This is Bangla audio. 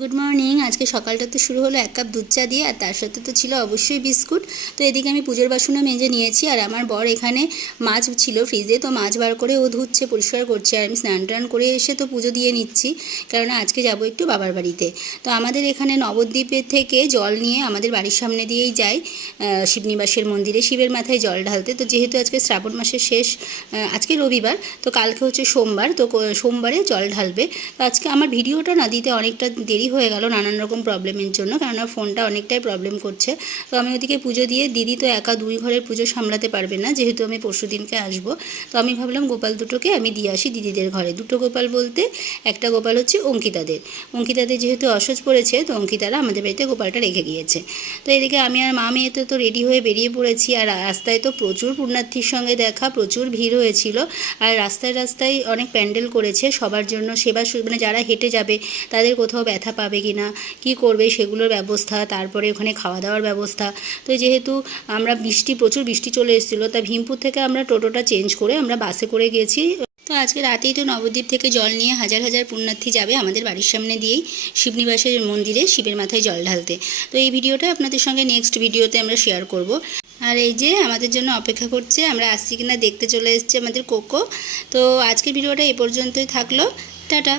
Good morning. আজকে সকালটা তো শুরু হলো এক কাপ দুধ চা দিয়ে, আর তার সাথে তো ছিল অবশ্যই বিস্কুট। তো এদিকে আমি পুজোর বাসনও মেজে নিয়েছি, আর আমার বর এখানে মাছ ছিল ফ্রিজে, তো মাছ বার করে ও ধুচ্ছে, পরিষ্কার করছে, আর আমি স্নান টান করে এসে তো পুজো দিয়ে নিচ্ছি, কারণ আজকে যাব একটু বাবার বাড়িতে। তো আমাদের এখানে নবদ্বীপের থেকে জল নিয়ে আমাদের বাড়ির সামনে দিয়েই যায় শিবনিবাসের মন্দিরে শিবের মাথায় জল ঢালতে। তো যেহেতু আজকে শ্রাবণ মাসের শেষ, আজকে রবিবার, তো কালকে হচ্ছে সোমবার, তো সোমবারে জল ঢালবে। তো আজকে আমার ভিডিওটা না দিতে অনেকটা দেরি হয়ে গেল নানান রকম প্রবলেমের জন্য, কেননা ফোনটা অনেকটাই প্রবলেম করছে। তো আমি ওদিকে পুজো দিয়ে, দিদি তো একা দুই ঘরের পুজো সামলাতে পারবে না, যেহেতু আমি পরশু দিনকে আসবো। তো আমি ভাবলাম গোপাল দুটোকে আমি দিয়ে আসি দিদিদের ঘরে। দুটো গোপাল বলতে একটা গোপাল হচ্ছে অঙ্কিতাদের যেহেতু অসহ্য পড়েছে, তো অঙ্কিতারা আমাদের বাড়িতে গোপালটা রেখে গিয়েছে। তো এদিকে আমি আর মা মেয়েতে তো রেডি হয়ে বেরিয়ে পড়েছি, আর রাস্তায় তো প্রচুর পুণ্যার্থীর সঙ্গে দেখা, প্রচুর ভিড় হয়েছিল। আর রাস্তায় রাস্তায় অনেক প্যান্ডেল করেছে সবার জন্য সেবা, মানে যারা হেঁটে যাবে তাদের কোথাও ব্যথা পাবে কি না, কী করবে সেগুলোর ব্যবস্থা, তারপরে ওখানে খাওয়া দাওয়ার ব্যবস্থা। তো যেহেতু আমরা প্রচুর বৃষ্টি চলে এসেছিলো, তা ভীমপুর থেকে আমরা টোটোটা চেঞ্জ করে আমরা বাসে করে গেছি। তো আজকে রাতেই তো নবদ্বীপ থেকে জল নিয়ে হাজার হাজার পুণ্যার্থী যাবে আমাদের বাড়ির সামনে দিয়েই শিবনিবাসের মন্দিরে শিবের মাথায় জল ঢালতে। তো এই ভিডিওটা আপনাদের সঙ্গে নেক্সট ভিডিওতে আমরা শেয়ার করব। আর এই যে আমাদের জন্য অপেক্ষা করছে, আমরা আসছি কিনা দেখতে চলে এসেছি আমাদের কোকো। তো আজকের ভিডিওটা এ পর্যন্তই থাকলো, টাটা।